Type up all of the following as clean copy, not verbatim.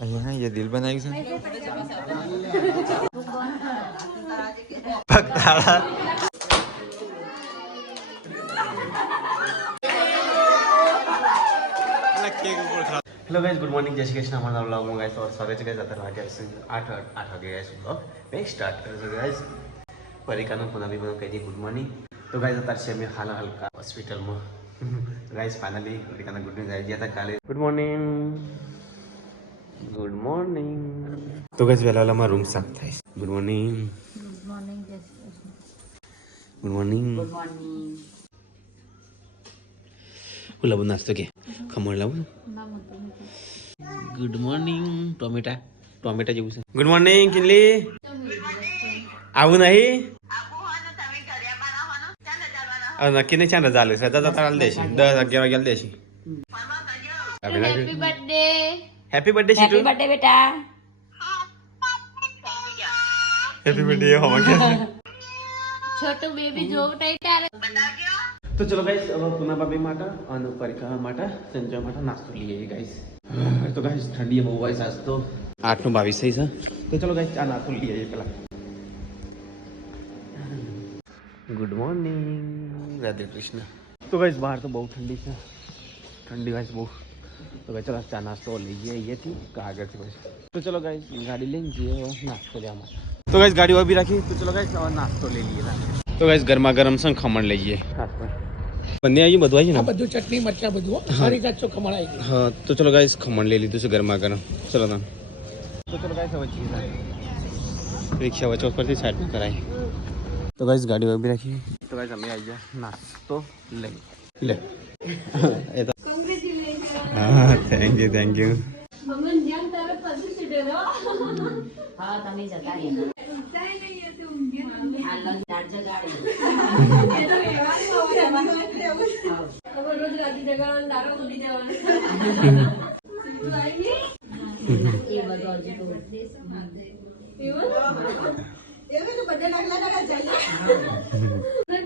અહીંયા ये दिल बनाई છે પગતાળા हेलो गाइस गुड मॉर्निंग जय श्री कृष्ण हमारा व्लॉग में गाइस और स्वागत है गाइस आता है गाइस 8 वागे गाइस व्लॉग मैं स्टार्ट कर सो गाइस परिका नो पुना भी बनो कही गुड मॉर्निंग तो गाइस अतार से मैं हाल हल्का हॉस्पिटल में गाइस फाइनली परिका ना गुड न्यूज़ आई गया था काले गुड मॉर्निंग तो गाइस वेला वाला में रूम साफ થાય गुड मॉर्निंग जय श्री कृष्ण गुड मॉर्निंग बोला नाश्तो के खमण लाવું गुड मॉर्निंग टोमेटा જેવું છે ગુડ મોર્નિંગ કિનલી આવું નહીં નક્કી નહીં ચાંદ ચાલે છે દાદા તાળ દેશી 10-11 વાગ્યા દેશી happy birthday situ happy birthday બેટા હેપી બર્થડે હો મગે छोटू बेबी जो टाइट तो चलो गाइस अब पुना बाबी माटा और परिका माटा संजय माटा नाश्तो लिए गाइस तो गाइस ठंडी है गाइस आज तो 8:22 થઈ છે તો ચલો ગાइस આ નાસ્તો લઈએ પેલા गुड मॉर्निंग राधे कृष्ण तो गाइस बाहर तो बहुत ठंडी गाइस बहुत तो गाइस चलो चा नाश्तो लीजिए ये थी कागज से तो चलो गाइस गाड़ी लेंगे और नाश्तो ले आमा तो गाइस गाड़ी अभी रखी तो चलो गाइस और नाश्तो ले लिए तो गाइस गरमा गरम सन खमण લઈએ બંને આવી બધું આવી ને બધું ચટણી મરચા બધું સારી કાચો ખમણ આવી ગયું હા તો ચલો ગાइस ખમણ લઈ લીધું છે ગરમા ગરમ ચલો તમે तो चलो गाइस હવે ચીઝ रिक्शा वचों पर थी साइड में कराई तो गाइस गाड़ी अभी रखी तो गाइस हमें आई गया नाश्तो ले ले ये तो हां थैंक यू मम्मी जान तारे पसी सीडेरो हां તમે જતા રહ્યા ઉતાય નહીં એ તો ઊંઘે આ લંગ ચાર્જર ગાડી એ તો એવાની રોજ રાતી જગાડવાનું દારો ઉડી જવાનું તું આવી ગઈ એ બધો હજી તો એવું તો બર્થડે નાખલા જઈએ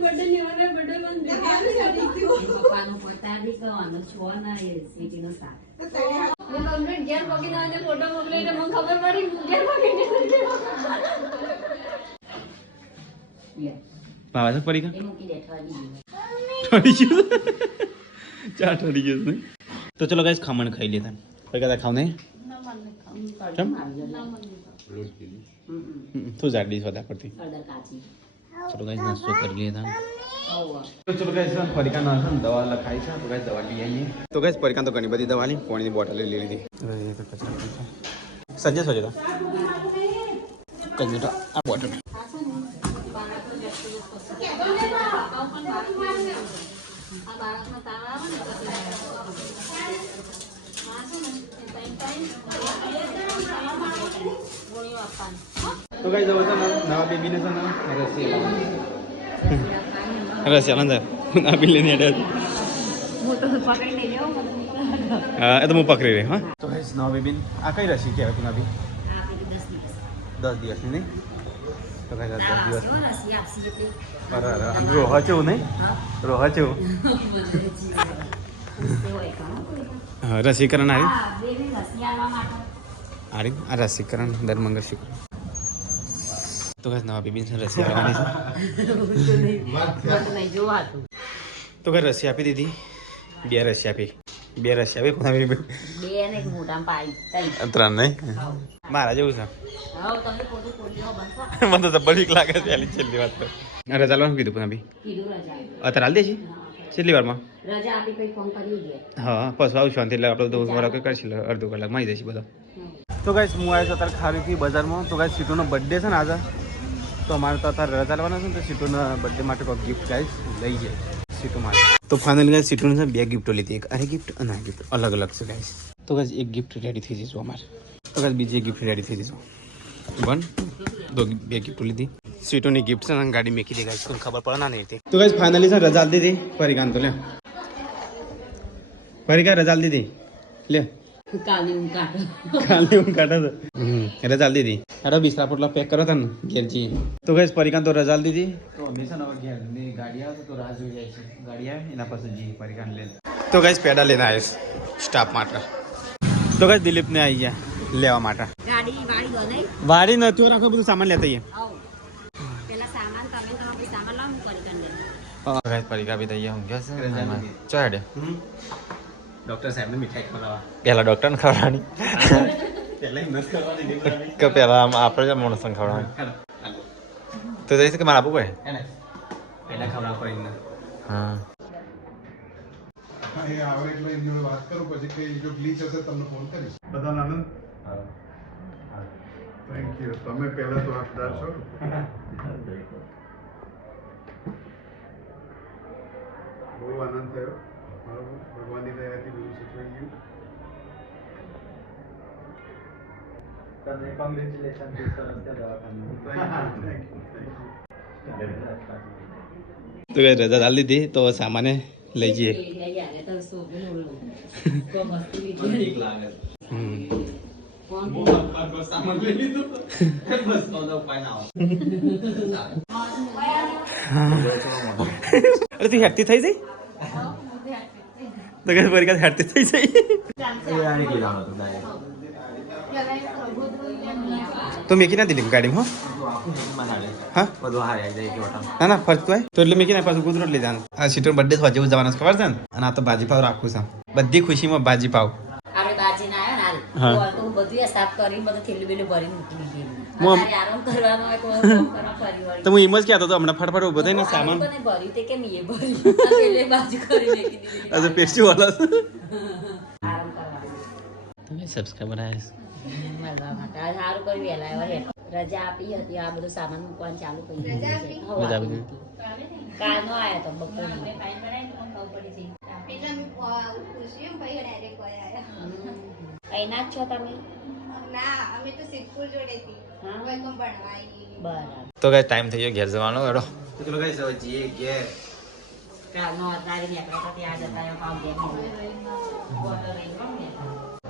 બર્થડે ની ઓરે બર્થડે માં દેખાડી સાડી ક્યું પપ્પાનો પતાડી તો આનો છોના એ સીટીનો સાથ मैं कंप्लीट गेयर पॉकेट आने फोटो मोकले तो मन खबर पड़ी गेयर पॉकेट ले बाबा से पड़ी का ये मुकी देठवा दी थोड़ी चीज चार थोड़ी चीज नहीं तो चलो गाइस खमण खाई लेता कोई कहता खाओ नहीं ना मन खाऊं चम ना मन रोज के लिए तो जाडी सोदा पड़ती अर्धा काची चलो गाइस नाश्ता कर लिए था ओवा तो चलो गाइस परिका ना दवा लखाई था तो गाइस दवा ली आइए तो गाइस परिका तो घनी बड़ी दवा ली पानी की बोतल ले ली ये तो कचरा था संजय सोचे था कचरा आ बोतल तो गाइस जब नवा बेबी ने ना रसिया अंदर ना बिल लेने आया मोटो से पकड़ ले जाओ हां ये तो मैं पकड़ रहे हां तो गाइस नवा बेबी आ कई रसी क्या है अभी हां फिर 10 दिवस नहीं तो गाइस 10 दिवस रसी आपसी पे अरे हम रोहा छो नहीं रोहा छो हां रसीकरण आ बेबी रसी आवा માટે रही आ रसीकरण दर मंगल शुक्र तो गाइस नवा बेबी से रसी आवानी नहीं जो હતું तो गाइस रसी આપી દીધી બે રસી આપી કોના બેબી બે ને મોટા પાઈ તઈ ત્રણ નહીં મારા જેવું છે હા તમે ફોટો પોડીઓ બનતા મને તો બળી લાગે છે આલી છેલ્લી વાત તો અરે ચાલવાનું કીધું પણ અભી કીધું રજા અત્યારે હાલ દેશી છેલ્લી વારમાં રજા આપી પછી ફોન કરી દે હા પછી આવું શાંતિ એટલે આપણે તો વરાક કરશું અડધો કલાક માં આવી જશે બધા તો ગાઈસ હું આવ્યો અત્યારે ખારીથી બજારમાં તો ગાઈસ સીટોનો બર્થડે છે ને આજે તો અમારે તો અત્યારે રજા લેવાના છે ને તો સીટોના બર્થડે માટે કોઈ ગિફ્ટ ગાઈસ લઈ જાય સીટો માટે તો ફાઇનલી ગાઈસ સીટોને છે બે ગિફ્ટો લીધી એક આ ગિફ્ટ અને આ ગિફ્ટ અલગ અલગ છે ગાઈસ તો ગાઈસ એક ગિફ્ટ રેડી થઈ જશે અમારે તો ગાઈસ બીજી એક ગિફ્ટ રેડી થઈ જશે બે ગિફ્ટો લીધી સીટોની ગિફ્ટ છે ને ગાડી મેકી દે ગાઈસ કોઈ ખબર પડે ના નહીં તો ગાઈસ ફાઇનલી છે રજા દીધી પરિકાન તો લે परिका रजा दीदी ले કાલી ઊંઘ काटा तो रजा दीदी अरे बिस्तरा पोटला पैक करो था ना घेर जी तो गाइस परिका तो रजा दीदी तो हमेशा ना घेर में गाड़ी આવે તો રાહ જોઈ જાય છે ગાડી આવે એના પાસે જી પરિકા લે तो गाइस पेड़ा लेना है स्टाफ માટે तो गाइस दिलीप ने आई गया લેવા માટે ગાડી વાળી દો નહીં વાડી નથી રાખો બધું સામાન લેતા આવીએ પેલા સામાન તમે સામાન લાવો કરી કરી પરીક્ષા બી થઈ ગયા ચાડે ડોક્ટર સાહેબને મીઠાઈ ખવડાવવા પેલા ડોક્ટરને ખવડાવવાની કે પેલા આપણે જ માણસને ખવડાવવાની તો જઈશ કે મારે આપવું પડે પેલા ખવડાવ કરીને હા આવે એટલે એની જોડે વાત કરું પછી કે જો ગ્લીચ હશે તમને ફોન કરીશ બધાનો આનંદ થેન્ક યુ તમે પહેલા તો હકદાર છો બહુ આનંદ થયો ભગવાનની દયાથી બધું સચવાઈ ગયું તમને કોંગ્રેચ્યુલેશન તો કઈ રજા ડાલ દીધી તો સામાને લઈ જઈએ અરે તું હેડતી થઈ જઈ તો કઈ પરીક્ષા હેડતી થઈ જઈ તો મેકી ના દિલી ગાડી હો હા ના ના ફરતું હોય તો એટલે મેકી ના પાછું ગુજરાત લઈ જવાનું આ સીટર બર્થડે થવા જેવું જવાનું ખબર છે ને અને આ તો ભાજી પાવ રાખવું છે બધી ખુશીમાં ભાજી પાવ આપણે બાજીને આવ્યો ને તો બધું સાફ કરી બધું થેલી બેલી ભરી મૂકી દીધી આરામ કરવાનો હોય તો તો હું એમ જ કહેતો હતો હમણાં ફટફટ ઉભો થઈને સામાન ભરી તે કેમ એ ભરી પેલે બાજુ કરી મેકી દીધી અરે પેસ્ટી વાળા આરામ કરવાનો તમે સબસ્ક્રાઇબર આવ્યા મળવા માટે આ સારું કરી વહેલા આવ્યો રજા આપી હતી આ બધું સામાન મૂકવાનું ચાલુ કરી કાનો આવ્યો તો બપોર અહીંના જ છો તમે તો કઈ ટાઈમ થઈ ગયો ઘેર જવાનો એડો તો ચલો કઈ જઈએ ઘેર કાનો તારી નીકળ્યા તો ત્યાં જતા રહ્યો પાવ ઘેર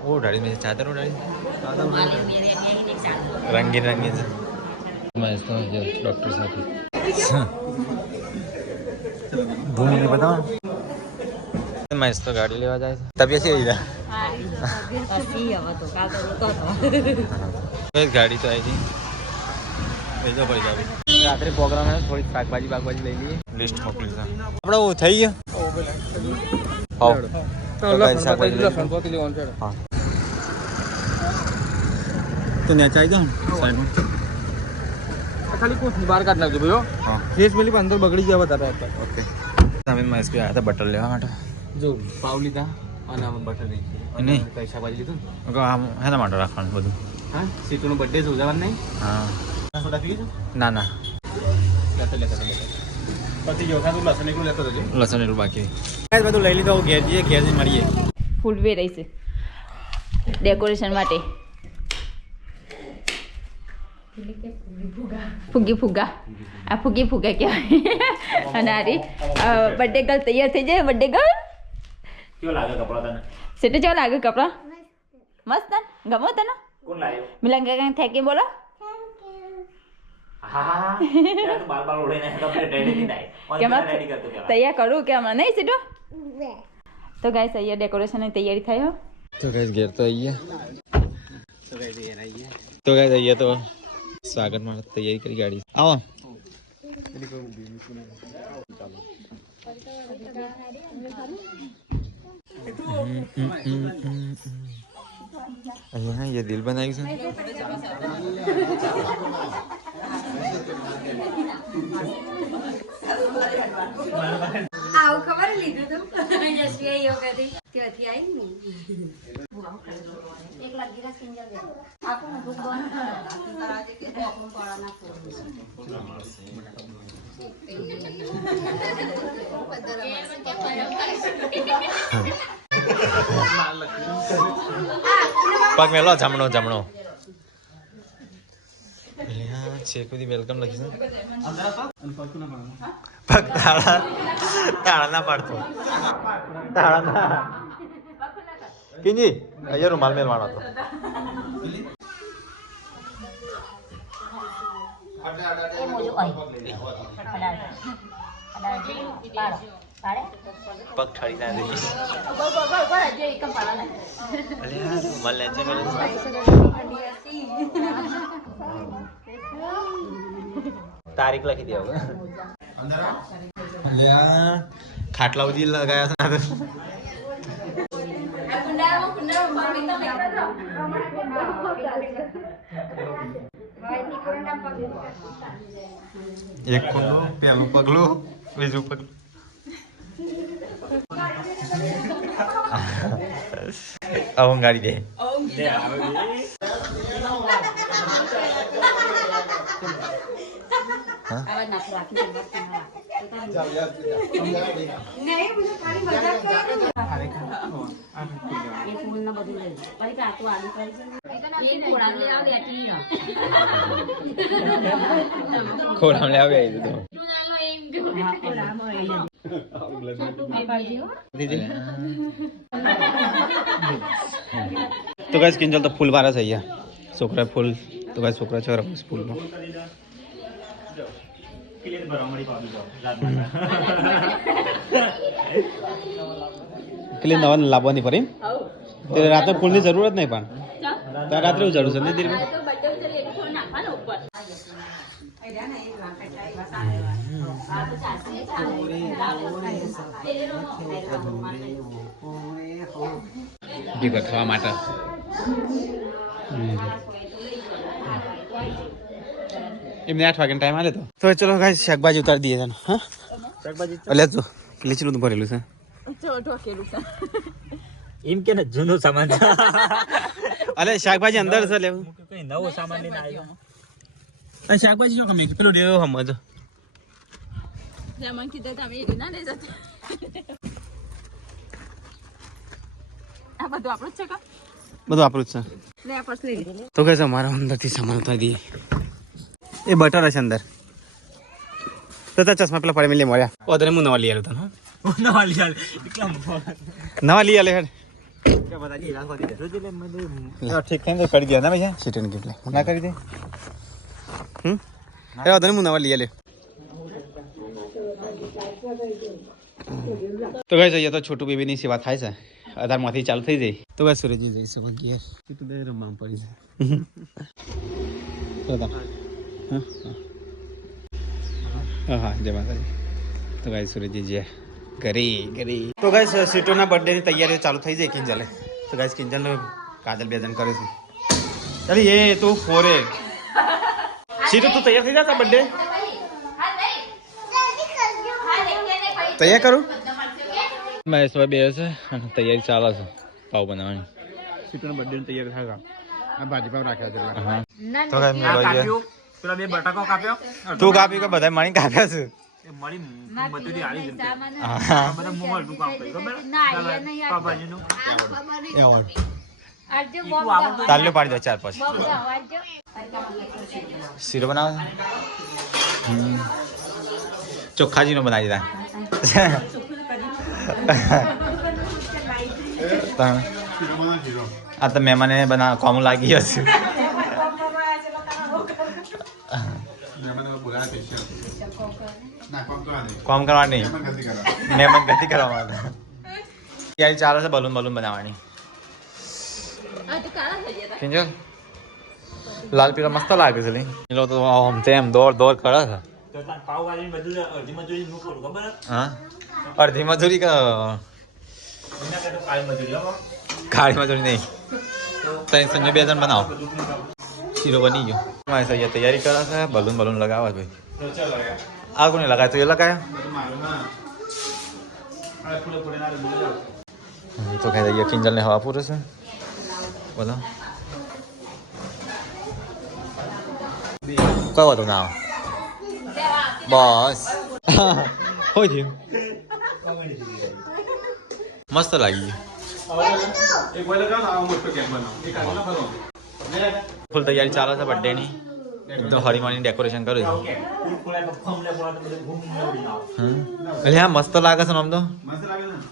ઓ ડાળી મેં ચાદર ઉડાડી રંગીન રંગીન છે ડોક્ટર સાથે ભૂમિને બતાવો મહેશ તો ગાડી લેવા જાય છે તબિયત કેવી છે ગાડી તો આવી વેચો પડી જાવ રાત્રે પ્રોગ્રામ છે થોડી શાકભાજી બાકભાજી લઈ લઈએ લિસ્ટ મોકલી છે આપણે થઈ ગયો શાકભાજી હા તો નેચ આવી જાઓ સાઈડમાં ખાલી કોઈ બહાર કાઢ નાખજો ભાઈઓ હા ફેસ મિલી અંદર બગડી ગયા તારો ઓકે તમે મહેશ ભાઈ આવ્યા હતા બટર લેવા માટે જો પાવ લીધા અને બટર લઈ નહીં કઈ શાકભાજી લીધું આમ હેના માટે રાખવાનું બધું હા સીટુનો બર્થડે છે ઉજવવાનું નહીં હા સોડા પી ના ના પછી જો ખાતું લસણ એટલું લેતો રહેજો લસણ એટલું બાકી બધું લઈ લીધું ઘેર જઈએ ઘેર જઈને મળીએ ફૂલ વે રહી છે ડેકોરેશન માટે ફુગ્ગી ફુગ્ગા આ ફુગ્ગી ફુગ્ગા કહેવાય અને આરી બર્થડે ગર્લ તૈયાર થઈ જાય બર્થડે ગર્લ કેવો લાગે કપડા તને સેટે કેવો લાગે કપડા મસ્ત ગમો તને કોણ લાવ્યો મિલન કાકા થેન્ક યુ બોલો હા તો બાર બાર ઓળે ને તો રેડી થી નાય કેમ તૈયાર કરું કે હમણાં નહીં સીધો તો ગાઈસ અહીંયા ડેકોરેશનની તૈયારી થઈ હો તો ગાઈસ ઘેર તો અહીંયા તો સ્વાગત માટે તૈયારી કરી ગાડી આવો અહીંયા ये दिल बनाई છે આવ ખબર લીધું તો જસ્વી આયો કદી ત્યાંથી આવી ને એક લાખ ગિરાસ કિંજલ દે આખો ભૂખ બન આજે કે આપણો પાળાના પગ મેલો જમણો જમણો છેકુદી વેલકમ લખી છે પગ તાળા તાળા ના પાડતો તાળા ના કિંજી અહીંયા રૂમાલ મેલવાનો હતો એ મોજો આઈ અડાજી પાડો પગ ઠરી ના દે મળે છે તારીખ લખી દે હવે ખાટલા સુધી લગાયા છે એક કુંડું પેલું પગલું બીજું પગલું ઊંઘાડી દે ખોરામ લે આવે તો ગાઈસ કિંજલ તો ફૂલ વાળા છે અહીંયા છોકરા ફૂલ તો ગાઈસ છોકરા છે રમસ ફૂલમાં ક્લીન નવા લાવવાની પડી તે રાત્રે ફૂલની જરૂરત નહીં પણ રાત્રે ઉજાડું છે નહીં દીકરા ખાવા માટે એમને 8 વાગ્યાનો ટાઈમ આલે તો ચલો ગાઈસ શાકભાજી ઉતારી દઈએ જાન હા શાકભાજી એટલે તો લીચલું તો ભરેલું છે એમ કે ને જૂનો સામાન અલે શાકભાજી અંદર છે લેવું કઈ નવો સામાન લઈને આવ્યો આ શાકભાજી જો કમી પેલો દેવો સમજો જમણ કીધું તમે એ ના લઈ જતા આ બધું આપણું જ છે કા બધું આપણું જ છે લે આ પર્સ લઈ લે તો કહેશે મારા અંદરથી સામાન ઉતારી દઈએ એ બટર હશે અંદર તો ચશ્મા પેલા પડે લે મળ્યા ઓદરે હું નવા લઈ આવ્યો તને નવા લઈ આલે હેડ ઠીક થાય કરી દે ના ભાઈ સીટન કેટલે ના કરી દે અરે ઓદરે હું નવા લઈ આલે તો ગાઈસ અહીંયા તો છોટું બેબીની સેવા થાય છે આધારમાંથી ચાલુ થઈ જાય તો ગાઈસ સુરેજી જઈશું ઘેર તું દે રમવા પડી જાય હા જય માતાજી તો ગાઈસ સુરેજી જે ઘરે તો ગાઈસ સીટોના બર્થડેની તૈયારીઓ ચાલુ થઈ જાય કિંજલે તો ગાઈસ કિંજલ કાજલ બેજન કરે છે ચાલી એ તું ફોરે સીટો તું તૈયાર થઈ જા બર્થડે તૈયાર કરું મહેશભાઈ બે છે અને તૈયારી ચાલે છે પાવ બનાવવાની સીટોના બર્થડેની તૈયારી થાય આ ભાજી પાવ રાખ્યા છે હા તો ગાઈસ પેલા બે બટાકો કાપ્યો તું કાપી કે બધા મણી કાપ્યા છે મળી મજૂરી આલી છે હા બધા મોલ નું કામ કરી ખબર ના નહીં પાપાજીનું આરજો બોલ તાલ્યો પાડી દે 4-5 શીરો બનાવ ચોખ્ખાજી નો બનાવી દે આ તો મહેમાને બના કોમ લાગી હશે કોમ કરવા નહીં મહેમાન ગતિ કરવા માટે ત્યારે ચાલે છે બલૂન બનાવવાની કિંજલ લાલ પીળા મસ્ત લાગે છે એ લોકો તો આમ તેમ દોડ કરે છે હા અડધી મજૂરી કાળી મજૂરી નહીં સંજય 2 જણ બનાવો શીરો બની ગયો તૈયારી કરે છે બલૂન લગાવવા ભાઈ આ કોને લગાય તો એ લગાયા તો કહે દઈએ કિંજલ ને હવા પૂરે છે બોલો કઈ વાતો ના બસ હોય છે મસ્ત લાગી ફૂલ તૈયારી ચાલે છે બર્થડે ની એકદમ હરીમાની ડેકોરેશન કર્યું છે એટલે હા મસ્ત લાગે છે આમ તો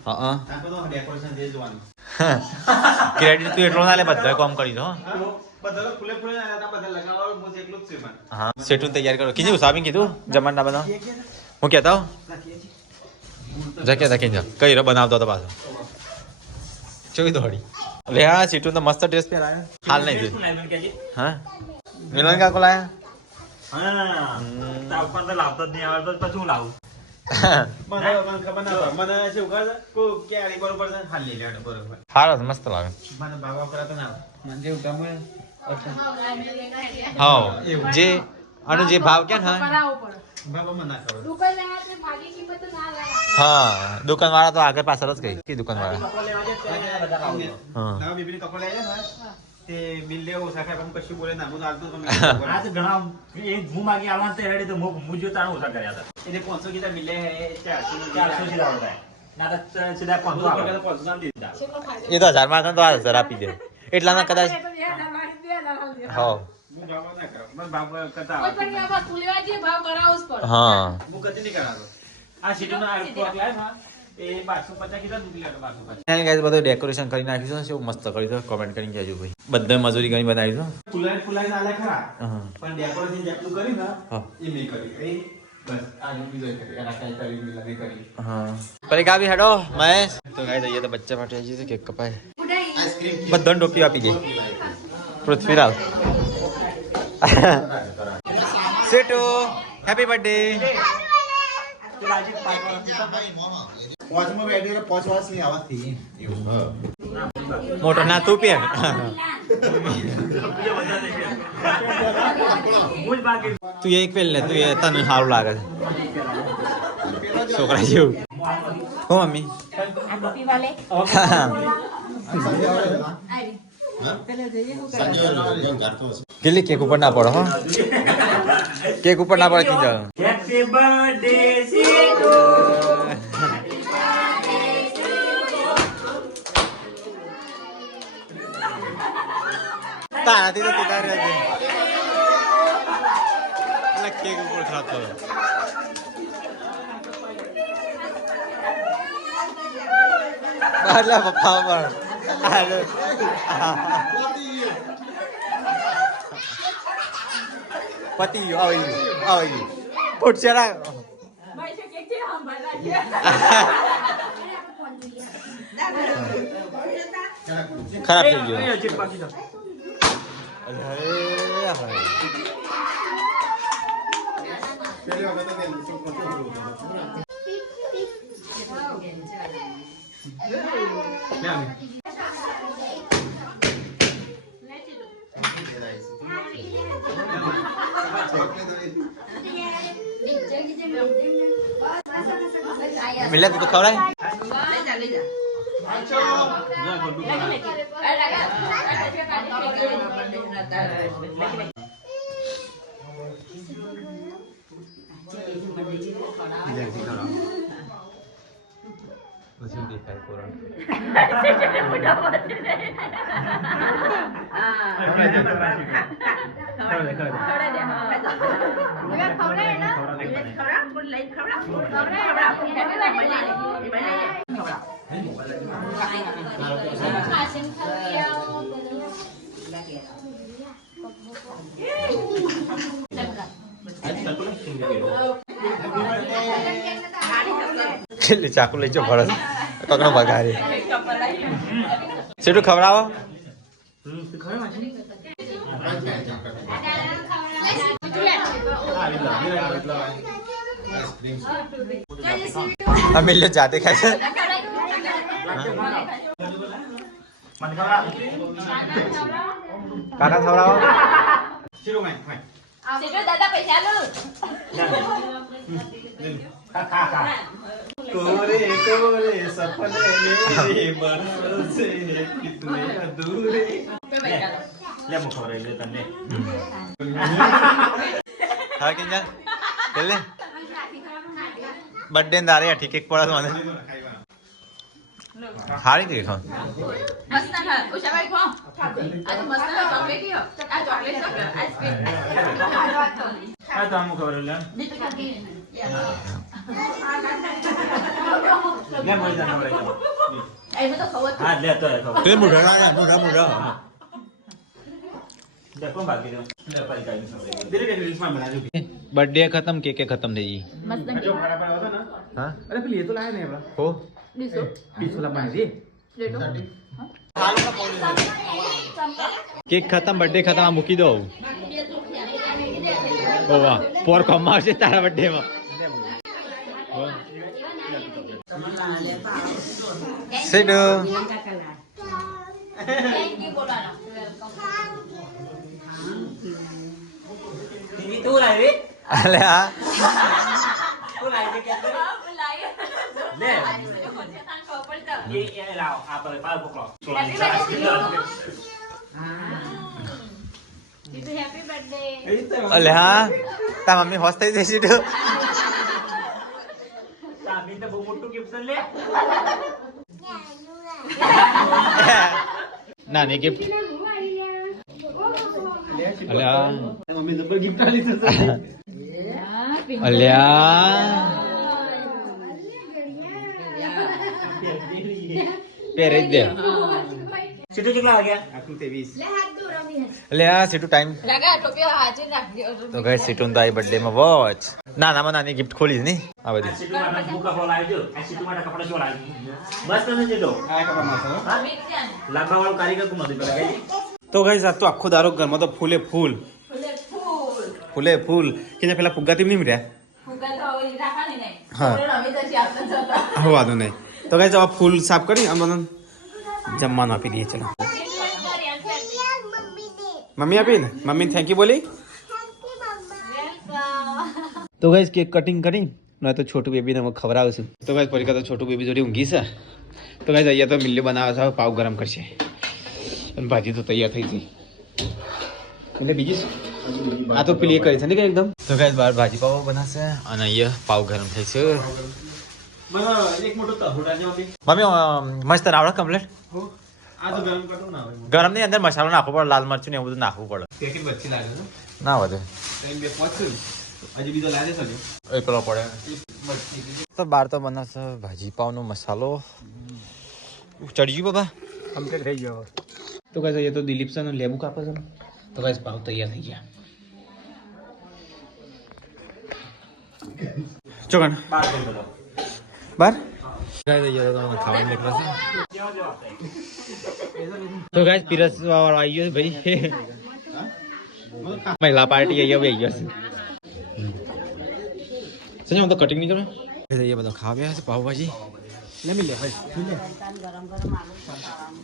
હા ક્રેડિટ તું એટલો ના લે બધા કામ કરી દો હા સેટું તૈયાર કરો કીધું સાબી કીધું જમણ ના બધા હું કહેતા જકે જકે જા કઈ રો બનાવતો હતો પાછો જોઈ દોડી લે હા સીટુ તો મસ્ત ડ્રેસ પહેર આયો હાલ નહીં જોઈ હા મિલન કાકો લાયા હા તાપમાન તો લાવતો જ નહીં આવડતો પછી હું લાવું મને ખબર ના મને શું કહે કો ક્યારે બરોબર છે હાલ લઈ લેવાનો બરોબર હારો મસ્ત લાગે મને બાબા કરાતો ના મને જેવું ગમે હા જે આનો જે ભાવ કે હા બાબા મને ના ખબર હા દુકાન વાળા તો આગળ પાછળ જ ગઈ કે દુકાન વાળા હા ના બીબીને કપડા લઈ જાય ને તે બિલ લેવું સાખા કમ કશું બોલે ના હું આલતો તમે આ તો ઘણા એ હું માગી આવવાનું તો રેડી તો હું જો તાણ ઓછા કર્યા હતા એટલે 500 કીધા બિલ લે 400 400 સીધા આવતા ના તો સીધા 500 આવે 500 નામ દીધા એ તો 1000 માં તો 1000 આપી દે એટલામાં કદાચ હા હું બાબા ના કરાવ મને બાબા કરતા હા હું કદી નહીં કરાતો આ સીટનો આ કોક લાય માં એ 550 કીધા દુખી લેતો 550 ગાઈસ બધું ડેકોરેશન કરી નાખ્યું છે મસ્ત કરી દો કમેન્ટ કરીને કહેજો ભાઈ બધે મજૂરી કરી બનાવી દો ફુલાઈ ના લે ખરા હા પણ ડેકોરેશન જેટલું કરી ને હા એ મેં કરી એ બસ આ જો બીજો કરી એના કાઈ કરી મિલાવી કરી हाँ पर एक भी हटो महेश तो गाइस ये तो बच्चा पार्टी जी से केक कपाए बदन टोपी आपी गई पृथ्वीराज सेटो हैप्पी बर्थडे પાંચમાં બેઠી 5 વર્ષની આવાજ થઈ मोटो ना तू पे હું જ બાકી तू ये एक पेल ले तू ये तन हारू लागे छोकरा जेव हो मम्मी केली केक ऊपर ना पड़ो हो केक ऊपर ना पड़े की जाओ હેપી બર્થડે સીટુ તારાથી તો તીધા રહે છે એટલે કેક ઉપર ખાતો બાટલા પપ્પા પણ પતિ ગયો આવી ગયું ફૂટશે ના ખરાબ થઈ ગયો પેલી વખત તો તેલ છોકરો मिला तू तो खबर है ले चाकू ले जो भरस ककनो बगारे सेटू खवराવો અમે લે જાતે ખાય છે કાકા ખવરાવો શીરો માં ખાય દાદા પૈસા લો ખા ખા कोरे कोरे सपने मेरे बरसे कितने अधूरे લે મુ ખબર લે તને હા કિંજા કેલે બર્થડે દારે ઠીક એક પડે મને હારી દેખો મસ્ત ના ઉષાભાઈ કો આ મસ્ત ચોકલેટ હો આ ચોકલેટ છે આઈસ્ક્રીમ આ તો મુ ખબર લે લે મોઈ જાન લે એ તો ખબર હા લે તો ખબર તે મુઢા देखो बाकी दो ले पर काई नहीं धीरे धीरे रिल्स में बना दो बर्थडे खत्म केक खत्म થઈ ગઈ મસ્ત जो खड़ा पड़ा होता ना हाँ अरे फिर ये तो लाया नहीं बड़ा हो ડીસો पीस वाला पानी दे લેટો केक खत्म बर्थडे खत्म आ મૂકી દો ઓ વાહ પોર કમાવશે તારા બર્થડે માં સેડ થેન્ક યુ બોલાનો ટીવી તું લાવી અલે આ તું લાવી કે લે એ લાવ આ પર પાલ પકડો હેપી બર્થડે અલે હા તા મમ્મી હોશ થઈ જશે તો તામી તો બહુ મોટું ગિફ્ટ લે નાની ગિફ્ટ અલ્યા मम्मी जबर गिफ्ट आली तर અલ્યા પહેરી જ દે સીટુ કેટલા વાગ્યા આટલું 23 અલ્યા સીટુ ટાઈમ રાગા ટોપી હાજર રાખજો તો ગાઈસ સીટુ તો આઈ બર્થડે માં વોચ નાનામાં નાની ગિફ્ટ ખોલી ની આ બધી સીટુ માટે બુક કપડો લાવી દો આ સીટુ માટે કપડા જો લાવી બસ તને જેતો આ કપા માસો લાંબા વાળો કારીગર તું નથી પેલા કઈ તો ગાઈસ આ તો આખો દારો ઘરમાં તો ફૂલે ફૂલ ફૂલે ફૂલ કે પેલા ફુગ્ગાથી નહીં મળ્યા ફુગા તો રાખવાની નહીં હા. અમે તો આપણે જતા હો વાંધો નહીં તો ગાઈસ આ ફૂલ સાફ કરી આમ મને જમવાનું આપી દઈએ ચલો મમ્મી આપી ને મમ્મી થેન્ક યુ બોલી તો ગાઈસ કેક કટિંગ કરી ના તો છોટું બેબીને અમે ખવડાવશું તો ગાઈસ પરીકા તો છોટું બેબી જોડે ઊંઘી છે તો ગાઈસ અહીંયા તો મિલ્લી બનાવે છે પાવ ગરમ કરશે અને ભાજી તો તૈયાર થઈ ગઈ એટલે બીજી આ તો પેલી કરી છે ને કે એકદમ તો ગાઈસ બહાર ભાજી પાવ બનાવશે અને અહીંયા પાવ ગરમ થઈ છે એક મોટો તહોડા જેવો બી મમ્મી મસ્ત આવડે કમ્પ્લીટ આ તો ગરમ કરતો ના આવે ગરમ ની અંદર મસાલો નાખવો પડે લાલ મરચું ને એવું બધું નાખવું પડે પેકેટ વચ્ચે લાગે છે ના વધે ટાઈમ બે પહોંચ્યું હજી બીજો લાગે છે એકલો પડે તો બહાર તો બનાવશે ભાજી પાવનો મસાલો ચડી ગયું બાબા કમ્પ્લીટ થઈ ગયો તો ગાઈસ અહીંયા તો દિલીપ સર લેબુ કાપે છે તો ગાઈસ પાવ તૈયાર થઈ ગયા ચોકણ બાર કરી દો બાર ગાઈસ અહીંયા તો ખાવાનું નીકળશે તો ગાઈસ પીરસવા વાળો આવી ગયો ભાઈ મહિલા પાર્ટી અહીંયા આવી ગયો છે સંજય હું તો કટિંગ નહીં કરવા અહીંયા બધો ખાવા બેસે પાવભાજી લે મિલે ભાઈ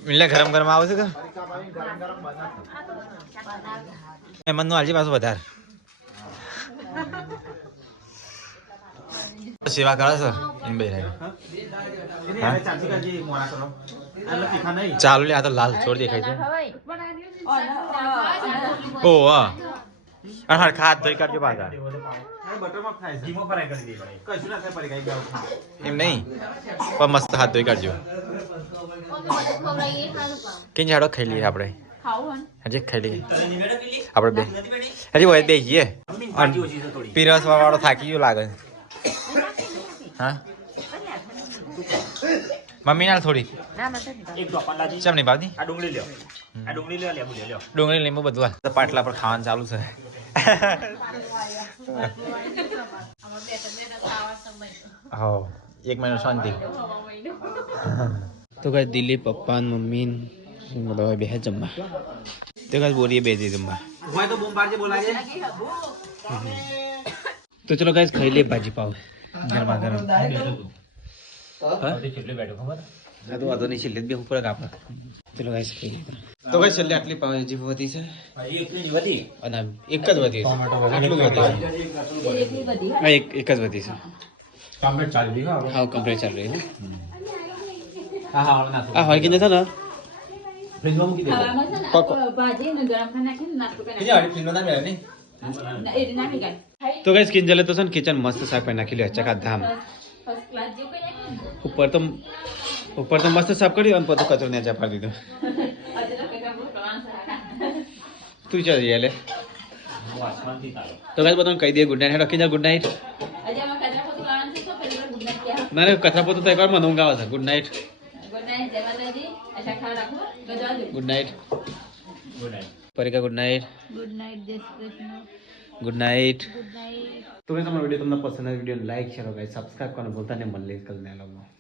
મિલે ગરમ ગરમ આવે છે કે મહેમાનનું આજે પાછું વધારે સેવા કરે છે એમ બે ચાલુ લે આ તો લાલ છોડ દેખાય છે ઓ હા અને હરખા હાથ ધોઈ કાઢજો પાછા બટરમાં ફ્રાય છે ધીમો ફરાઈ કરી દે ભાઈ કશું ના થાય પડી ગઈ એમ નહીં પણ મસ્ત હાથ ધોઈ કાઢજો કેમ જાડો ખાઈ લઈએ આપણે હજી ખાઈ લઈએ આપણે બે હજી હોય બે જઈએ પાર્ટી ઓછી છે થોડી પીરસવા વાળો થાકી ગયો લાગે હા મમ્મી ના થોડી એક તો પંડાજી ચમ નહીં ભાવતી આ ડુંગળી લ્યો આ ડુંગળી લ્યો લેબુ લ્યો ડુંગળી લીંબુ બધું હાલ. પાટલા પર ખાવાનું ચાલુ છે હા 1 મહિનો શાંતિ તો કઈ દિલીપ પપ્પા મમ્મી બધા બે જમવા તો કઈ બોરીએ બે જઈ જમવા તો બોમ બારજે બોલાજે તો ચલો ગાઈસ ખાઈ લે ભાજી પાવ ગરમા ગરમ કેટલી બેઠો ખબર આ તો વાતો નહીં છેલ્લે બે ઉપર કાપા ચલો ગાઈસ ખાઈ લે તો ગાઈસ છેલ્લે આટલી પાવ ભાજી વધી છે ભાઈ એકલી વધી અને એક જ વધી છે આટલું જ વધી છે હા એક જ વધી છે કમ્પ્લીટ ચાલી દીધો હા કમ્પ્લીટ ચાલુ રહી હા હા ના આ હોય કે નથી ને ફ્રીજમાં મૂકી દે તો ગાઈસ કિંજલે તો છે ને કિચન મસ્ત શાક પાઈ નાખી લે ચકા ધામ ઉપર તો મસ્ત સાફ કર્યું અને બધું કચરો ને જા પાડી દીધો તું ચાલ લે તો ગાઈસ બધાને કહી દે ગુડ નાઈટ હેડો કિંજલ ગુડ નાઈટ ના રે કચરા પોતું તો એકવાર મને ઊંઘ આવે છે good night good night Parika good night good night Jai Shri Krishna good night. તો ગાઈસ અમારો વિડીયો તમને પસંદ આવે video like share guys subscribe કરવાનું ભૂલતા નહીં. મળીએ કલ નયા વ્લોગમાં.